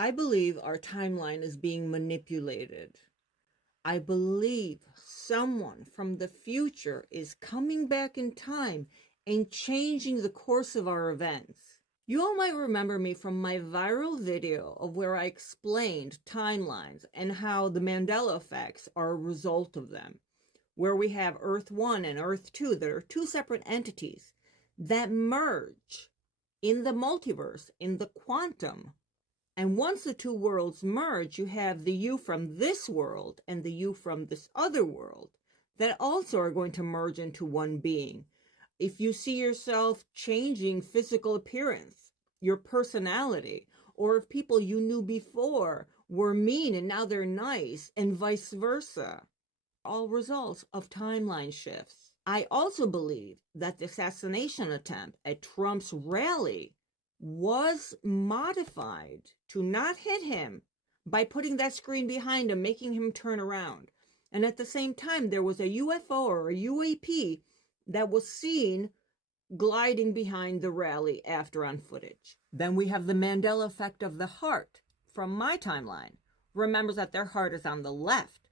I believe our timeline is being manipulated. I believe someone from the future is coming back in time and changing the course of our events. You all might remember me from my viral video of where I explained timelines and how the Mandela effects are a result of them, where we have Earth 1 and Earth 2 that are two separate entities that merge in the multiverse, in the quantum. And once the two worlds merge, you have the you from this world and the you from this other world that also are going to merge into one being. If you see yourself changing physical appearance, your personality, or if people you knew before were mean and now they're nice, and vice versa, all results of timeline shifts. I also believe that the assassination attempt at Trump's rally was modified to not hit him by putting that screen behind him, making him turn around. And at the same time, there was a UFO or a UAP that was seen gliding behind the rally after on footage. Then we have the Mandela effect of the heart from my timeline. Remembers that their heart is on the left.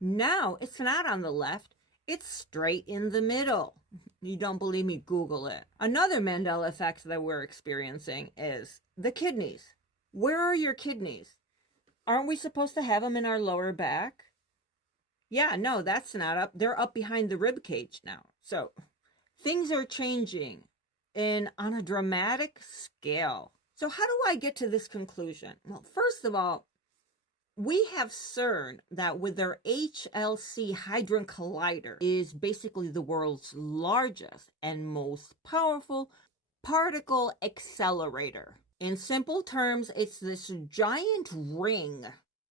Now it's not on the left, it's straight in the middle. You don't believe me? Google it. Another Mandela effect that we're experiencing is the kidneys. Where are your kidneys? Aren't we supposed to have them in our lower back? Yeah, no, that's not up. They're up behind the rib cage now. So things are changing on a dramatic scale. So how do I get to this conclusion? Well, first of all, we have CERN that with their HLC Hadron Collider is basically the world's largest and most powerful particle accelerator. In simple terms, it's this giant ring.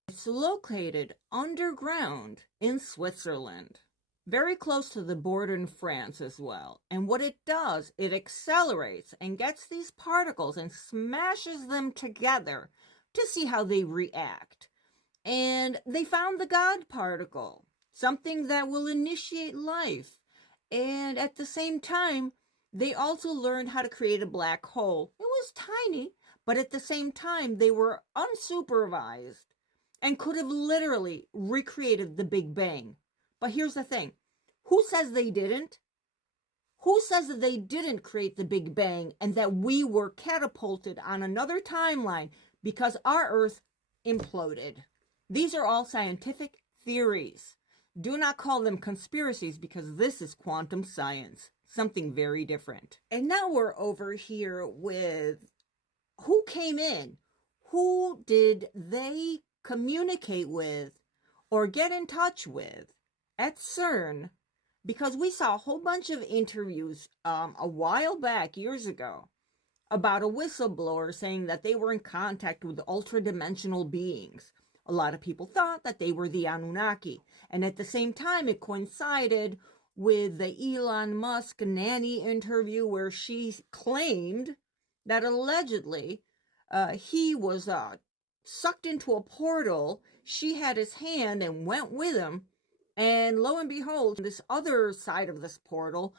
It's located underground in Switzerland, very close to the border in France as well. And what it does, it accelerates and gets these particles and smashes them together to see how they react. And they found the God particle, something that will initiate life. And at the same time, they also learned how to create a black hole. It was tiny, but at the same time, they were unsupervised and could have literally recreated the Big Bang. But here's the thing. Who says they didn't? Who says that they didn't create the Big Bang and that we were catapulted on another timeline because our Earth imploded? These are all scientific theories. Do not call them conspiracies because this is quantum science, something very different. And now we're over here with who came in? Who did they communicate with or get in touch with at CERN? Because we saw a whole bunch of interviews a while back, years ago, about a whistleblower saying that they were in contact with ultra-dimensional beings. A lot of people thought that they were the Anunnaki. And at the same time, it coincided with the Elon Musk nanny interview where she claimed that allegedly he was sucked into a portal. She had his hand and went with him. And lo and behold, this other side of this portal,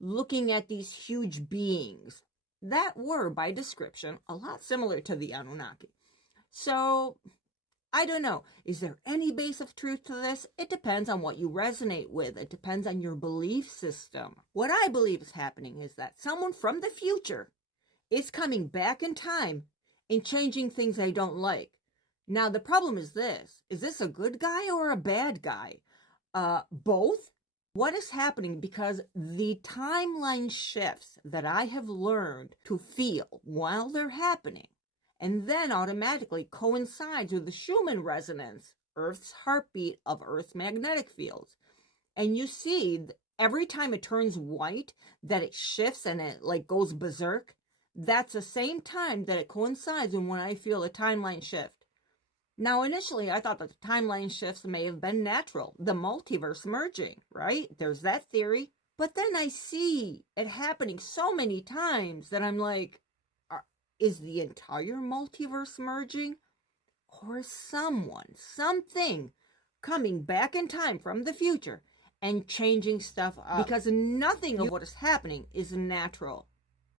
looking at these huge beings that were, by description, a lot similar to the Anunnaki. So I don't know. Is there any base of truth to this? It depends on what you resonate with. It depends on your belief system. What I believe is happening is that someone from the future is coming back in time and changing things I don't like. Now, the problem is this. Is this a good guy or a bad guy? Both? What is happening? Because the timeline shifts that I have learned to feel while they're happening and then automatically coincides with the Schumann Resonance, Earth's heartbeat of Earth's magnetic fields. And you see, every time it turns white, that it shifts and it like goes berserk. That's the same time that it coincides when I feel a timeline shift. Now, initially, I thought that the timeline shifts may have been natural, the multiverse merging, right? There's that theory. But then I see it happening so many times that I'm like, is the entire multiverse merging? Or is something coming back in time from the future and changing stuff up? Because nothing of what is happening is natural.